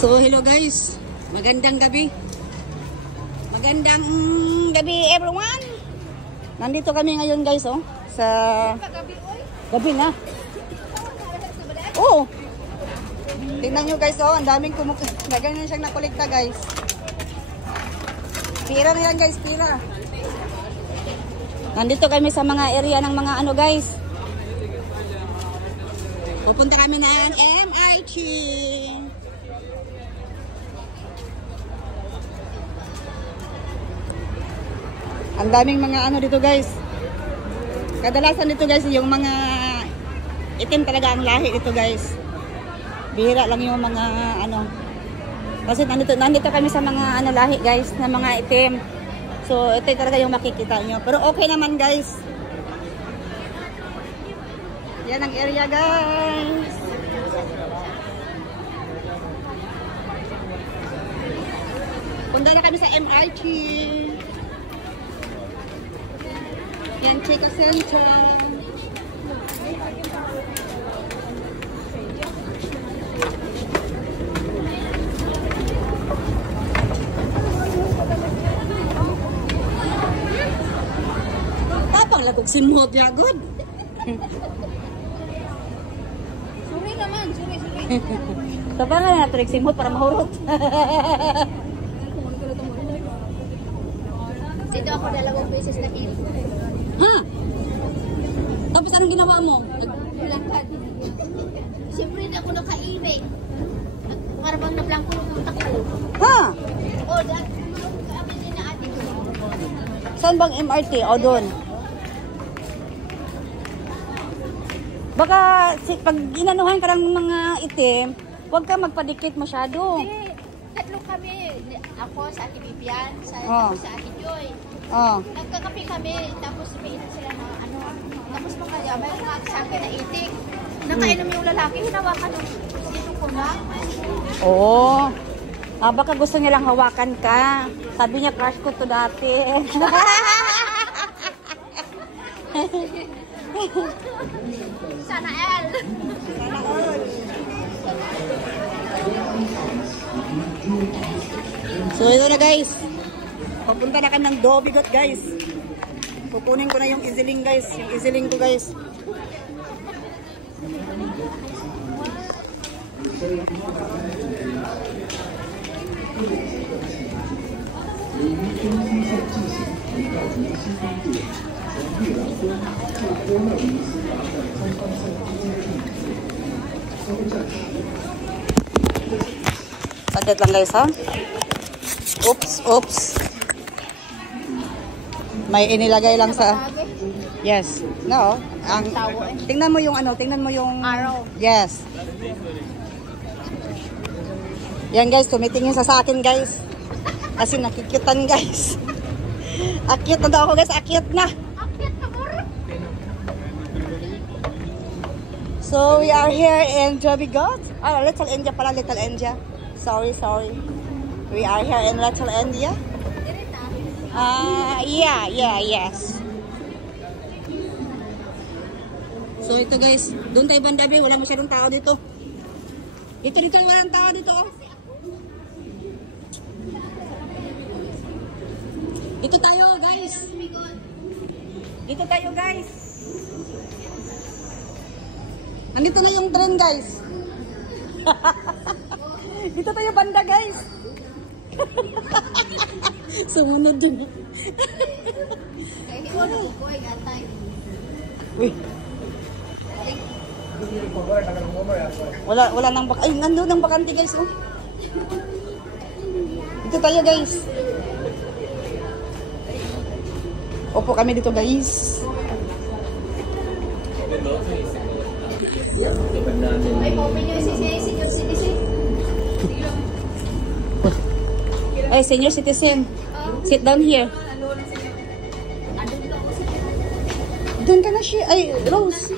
So hello guys, magandang gabi. Magandang gabi everyone. Nandito kami ngayon guys sa gabi na. Oh. Tingnan nyo guys ang daming ganyan siyang nakolekta guys. Pira na yan guys, pira. Nandito kami sa mga area ng mga ano guys. Pupunta kami ng MRT. Ang daming mga ano dito guys. Kadalasan dito guys yung mga itim talaga ang lahi dito guys. Bihira lang yung mga ano. Kasi nandito kami sa mga ano lahi guys, na mga itim. So ito talaga yung makikita nyo. Pero okay naman guys. Yan ang area guys. Punta na kami sa MRT. Yan, Chica Center. Tapang lagog simhot ya, good. Suri naman, suri. Tapang nga na simhot para mahurot. Dito ako 2 beses na kill. Ha? Tapos anong ginawa mo? Lakad. Siyempre hindi ako nakaiwi. Para bang nablangko ng takbo. Ha? O, kami din na ate ko. Saan bang MRT? O doon? Baka pag inanuhan ka ng mga itim, huwag ka magpadikit masyado. Hindi. Tatlo kami. Ako sa ate Bibian, sa ate Joy. Nagkakape kami, tapos may sila na ano, tapos may mga sa akin na itik. Nakainom yung lalaki, hinawakan ng dito ko na. Oo. Baka gusto niya lang hawakan ka. Sabi niya, crush ko to dati. Sana L. Sana all. So ito na guys. Papunta na kami ng Dobigot guys. Kukunin ko na yung EasyLink guys. Yung EasyLink ko guys. Saglit lang guys ha. Oops. May inilagay lang sa... Yes. No. Tingnan mo yung ano, tingnan mo yung... Arrow. Yes. Yan guys, tumitingin sa akin guys. Kasi nakikitan guys. Akyat na daw ako guys, akyat na. So we are here in Dobigot. Little India pala, Little India. Sorry. We are here in Little India. Yes. So ito guys, doon tayo bandabi, wala masyadong tao dito. Dito walang tao dito. Dito tayo guys. Nandito na yung train guys. Dito tayo banda guys. Sumunod dun. Uy. Wala nang ay nandun ang bakante guys oh. Dito tayo guys. Opo kami dito guys. Ay, open nyo si senior citizen. Ay, senior citizen. Sit down here. Doon ka na siya. Ay, Rose.